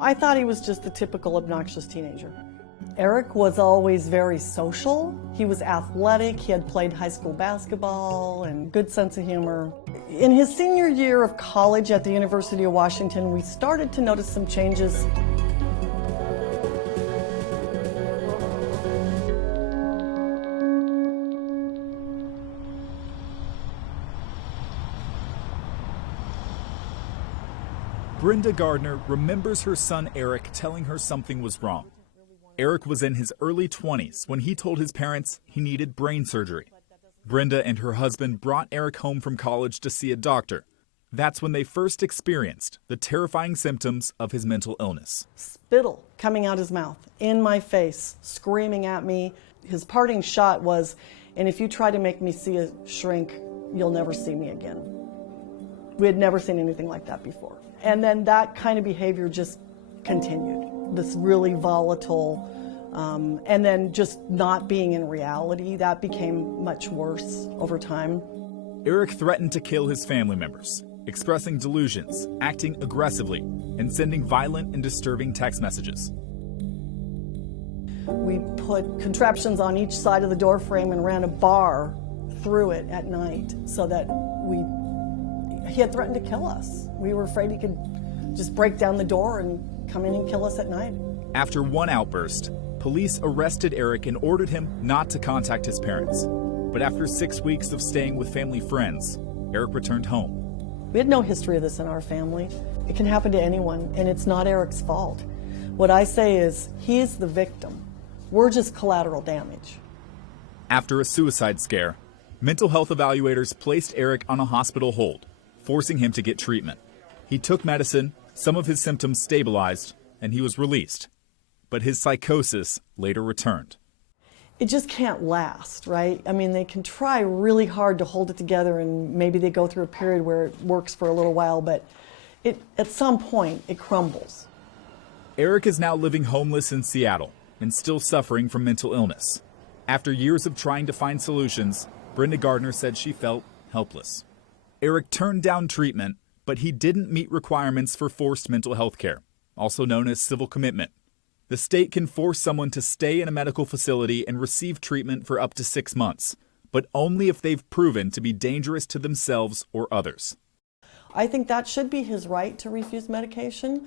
I thought he was just a typical obnoxious teenager. Eric was always very social. He was athletic. He had played high school basketball and good sense of humor. In his senior year of college at the University of Washington, we started to notice some changes. Brenda Gardner remembers her son Eric telling her something was wrong. Eric was in his early 20s when he told his parents he needed brain surgery. Brenda and her husband brought Eric home from college to see a doctor. That's when they first experienced the terrifying symptoms of his mental illness. Spittle coming out his mouth, in my face, screaming at me. His parting shot was, "And if you try to make me see a shrink, you'll never see me again." We had never seen anything like that before. And then that kind of behavior just continued. This really volatile, and then just not being in reality, that became much worse over time. Eric threatened to kill his family members, expressing delusions, acting aggressively, and sending violent and disturbing text messages. We put contraptions on each side of the door frame and ran a bar through it at night so that he had threatened to kill us. We were afraid he could just break down the door and come in and kill us at night. After one outburst, police arrested Eric and ordered him not to contact his parents. But after 6 weeks of staying with family friends, Eric returned home. We had no history of this in our family. It can happen to anyone, and it's not Eric's fault. What I say is, he's the victim. We're just collateral damage. After a suicide scare, mental health evaluators placed Eric on a hospital hold, forcing him to get treatment. He took medicine, some of his symptoms stabilized, and he was released. But his psychosis later returned. It just can't last, right? I mean, they can try really hard to hold it together, and maybe they go through a period where it works for a little while, but at some point, it crumbles. Eric is now living homeless in Seattle and still suffering from mental illness. After years of trying to find solutions, Brenda Gardner said she felt helpless. Eric turned down treatment, but he didn't meet requirements for forced mental health care, also known as civil commitment. The state can force someone to stay in a medical facility and receive treatment for up to 6 months, but only if they've proven to be dangerous to themselves or others. I think that should be his right to refuse medication,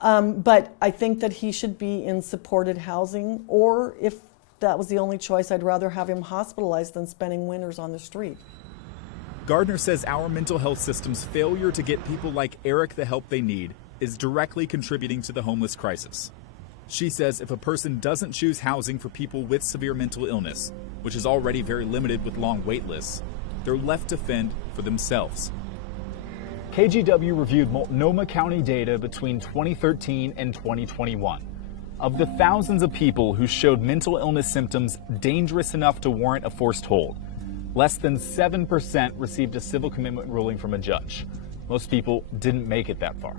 but I think that he should be in supported housing, or if that was the only choice, I'd rather have him hospitalized than spending winters on the street. Gardner says our mental health system's failure to get people like Eric the help they need is directly contributing to the homeless crisis. She says if a person doesn't choose housing for people with severe mental illness, which is already very limited with long wait lists, they're left to fend for themselves. KGW reviewed Multnomah County data between 2013 and 2021. Of the thousands of people who showed mental illness symptoms dangerous enough to warrant a forced hold, less than 7% received a civil commitment ruling from a judge. Most people didn't make it that far.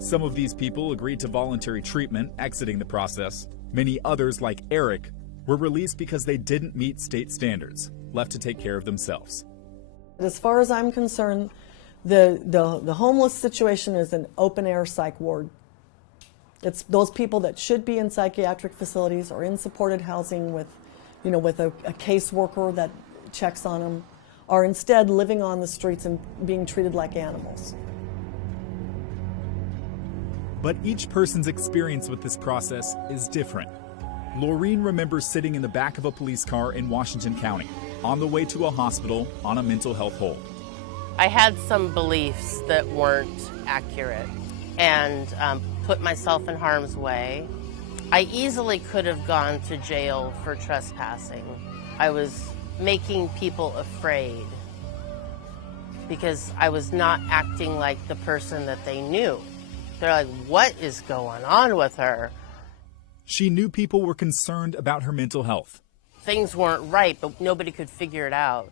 Some of these people agreed to voluntary treatment, exiting the process. Many others, like Eric, were released because they didn't meet state standards, left to take care of themselves. As far as I'm concerned, the homeless situation is an open-air psych ward. It's those people that should be in psychiatric facilities or in supported housing with a caseworker that checks on them, are instead living on the streets and being treated like animals. But each person's experience with this process is different. Laureen remembers sitting in the back of a police car in Washington County, on the way to a hospital on a mental health hold. I had some beliefs that weren't accurate and put myself in harm's way. I easily could have gone to jail for trespassing. I was making people afraid because I was not acting like the person that they knew. They're like, what is going on with her? She knew people were concerned about her mental health. Things weren't right, but nobody could figure it out.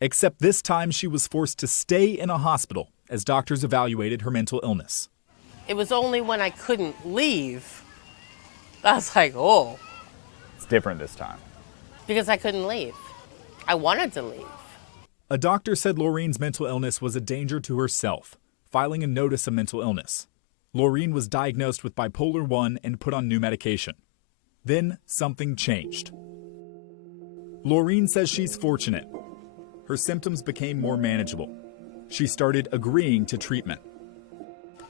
Except this time she was forced to stay in a hospital as doctors evaluated her mental illness. It was only when I couldn't leave, I was like, oh. It's different this time. Because I couldn't leave. I wanted to leave. A doctor said Laureen's mental illness was a danger to herself, filing a notice of mental illness. Laureen was diagnosed with bipolar 1 and put on new medication. Then something changed. Laureen says she's fortunate. Her symptoms became more manageable. She started agreeing to treatment.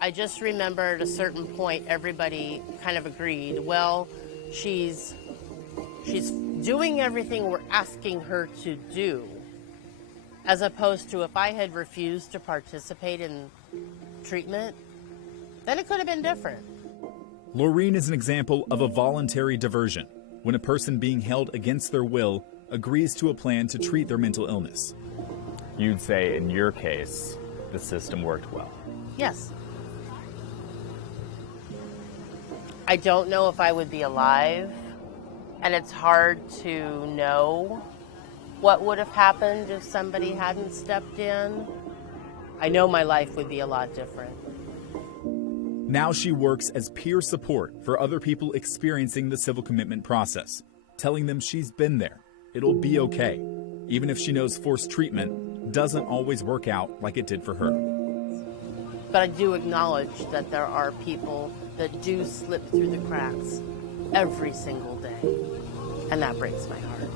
I just remember at a certain point, everybody kind of agreed, well, she's doing everything we're asking her to do, as opposed to if I had refused to participate in treatment, then it could have been different. Laureen is an example of a voluntary diversion, when a person being held against their will agrees to a plan to treat their mental illness. You'd say in your case, the system worked well. Yes. I don't know if I would be alive, and it's hard to know what would have happened if somebody hadn't stepped in. I know my life would be a lot different. Now she works as peer support for other people experiencing the civil commitment process, telling them she's been there, it'll be okay, even if she knows forced treatment doesn't always work out like it did for her. But I do acknowledge that there are people that do slip through the cracks every single day, and that breaks my heart.